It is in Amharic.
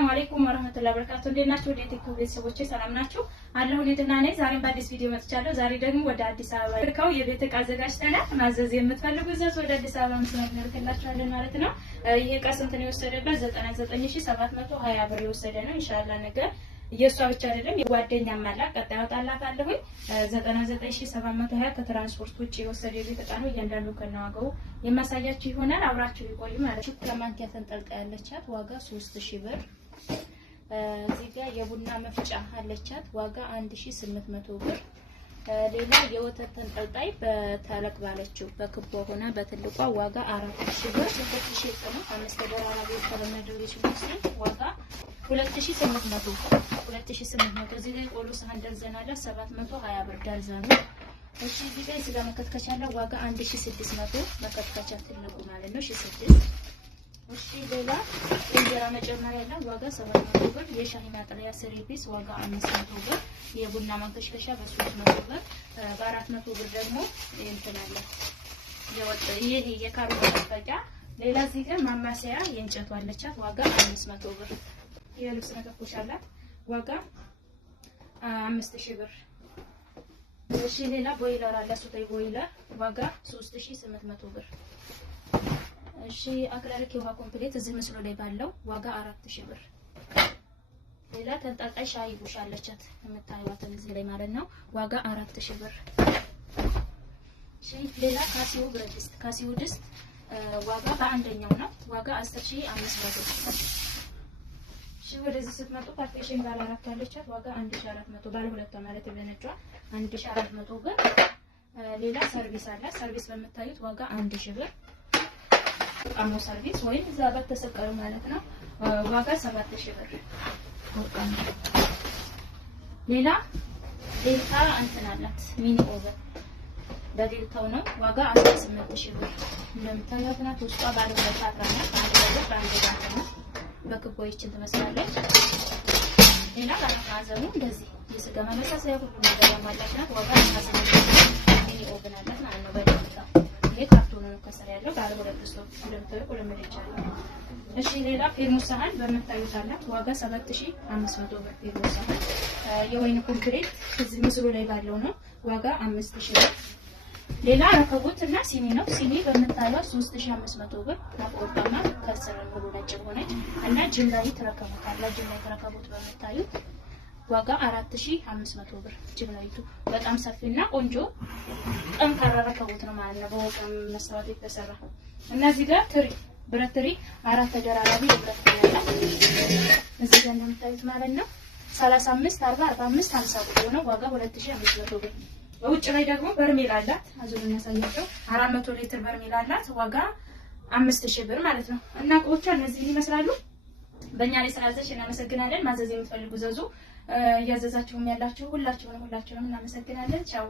ሰላም አለይኩም ወራህመቱላሂ ወበረካቱ። እንዴት ናችሁ? ወደ ቲክቶክ ቤተሰቦቼ ሰላም ናችሁ? አለሁ እኔና ነኝ። ዛሬም በአዲስ ቪዲዮ መጥቻለሁ። ዛሬ ደግሞ ወደ አዲስ አበባ ልከው የቤት ዕቃ አዘጋጅተናል። ማዘዝ የምትፈልጉ ዘዝ ወደ አዲስ አበባ እንልክላችኋለን ማለት ነው። ይሄ ዕቃ ስንት ነው የወሰደበት? 99720 ብር የወሰደ ነው። ኢንሻአላህ ነገር የሷ ብቻ አይደለም የጓደኛም አላት። ቀጣይ አወጣላታለሁ። 99720 ከትራንስፖርት ውጪ የወሰደ የቤት ዕቃ ነው። እያንዳንዱ ከነዋጋው የማሳያችሁ ይሆናል። አብራችሁ ይቆዩ ማለት ነው። ከማንኪያ ተንጠልጣይ ያለቻት ዋጋ 3000 ብር። እዚህ ጋር የቡና መፍጫ አለቻት ዋጋ 1800 ብር። ሌላ የወተት ተንጠልጣይ በተለቅ ባለችው በክቧ ሆነ በትልቋ ዋጋ 4000 ብር። 3000 ነው። አምስት ተደራራቢ ተለመደው ይችላል ዋጋ 2800 እዚህ ላይ ቆሎ ሳህን ደርዘን አለ 720 ብር ደርዘኑ። እሺ እዚህ ላይ ስጋ መከትከቻ አለ ዋጋ 1600 መከትከቻ ትልቁ ማለት ነው 1600። እሺ ሌላ እንጀራ መጨመሪያ አለ ዋጋ 700 ብር። የሻይ ማጥለያ ሰርቪስ ዋጋ 500 ብር። የቡና ማንከሽከሻ በ300 ብር። በ400 ብር ደግሞ እንትን አለ ይሄ የካሮት መፈጫ። ሌላ እዚህ ጋር ማማሰያ የእንጨት አለቻት ዋጋ 500 ብር። የልብስ ነጠቆች አላት ዋጋ 5000 ብር። እሺ ሌላ ቦይለር አለ ሱታይ ቦይለር ዋጋ 3800 ብር። እሺ አክራሪክ የውሃ ኮምፕሌት እዚህ ምስሉ ላይ ባለው ዋጋ 4000 ብር። ሌላ ተንጣጣይ ሻይ ቡሽ አለቻት የምታዩት እዚህ ላይ ማለት ነው ዋጋ 4000 ብር። እሺ ሌላ ካሲዮ ብረት ድስት ካሲዮ ድስት ዋጋ በአንደኛው ነው ዋጋ 10500። እሺ ወደዚህ ስትመጡ ፓርቲሽን ባለ አራት ያለቻት ዋጋ 1400 ባለ ሁለት ማለት የበነጯ 1400 ብር። ሌላ ሰርቪስ አለ ሰርቪስ በመታዩት ዋጋ 1000 ብር። ቃሞ ሰርቪስ ወይም እዛ በተሰቀሉ ማለት ነው ዋጋ 7000 ብር። ወርቃማ ሌላ ዴልታ እንትን አላት ሚኒ ኦቨን በዴልታው ነው ዋጋ 18000 ብር። እንደምታዩት ናት ውስጧ ባለ ሁለት አጥራናት አንድ ላይ ባንድ ጋር ነው በክቦይችን ትመስላለች። ሌላ ባለማዘኑ እንደዚህ የስጋ መመሳሰያ ሁሉ ነገር ያሟላች ናት ዋጋ 18000 ብር። ሚኒ ኦቨን አላት ማለት ነው በዴልታው። ይሄ ካርቶኑ ነው ከስር ያለው ባለ ሁለት ስቶቭ እንደምታዩ ሁሉም ይቻላል። እሺ ሌላ ፌርሙስ ሳህን በመታዩት አላት ዋጋ 7500 ብር። ፌርሙስ ሳህን የወይን ኮንክሪት እዚህ ምስሉ ላይ ባለው ነው ዋጋ 5000 ብር። ሌላ ረከቦት እና ሲኒ ነው ሲኒ በመታዩት 3500 ብር። ማቆጣና ከስር ሙሉ ነጭ ሆነች እና ጅምላይት ረከቦት አለ ጅምላይት ረከቦት በመታዩት ዋጋ 4500 ብር። ጅምላይቱ በጣም ሰፊና ቆንጆ ጠንካራ ረከቦት ነው ማለት ነው በወቀም መስራት የተሰራ። እና እዚህ ጋር ትሪ ብረት ትሪ አራት ተደራራቢ ብረት ትሪ አለ እዚህ ጋር እንደምታዩት ማለት ነው 35 40 45 50 ብር ነው ዋጋ 2500 ብር። በውጭ ላይ ደግሞ በርሜል አላት አዙርን ያሳያቸው 400 ሊትር በርሜል አላት ዋጋ 5000 ብር ማለት ነው። እና እቃዎቿ እነዚህ ይመስላሉ። በእኛ ላይ ስላዘዝሽ እናመሰግናለን። ማዘዝ የምትፈልጉ ዘዙ። እያዘዛችሁም ያላችሁ ሁላችሁንም እናመሰግናለን። ቻው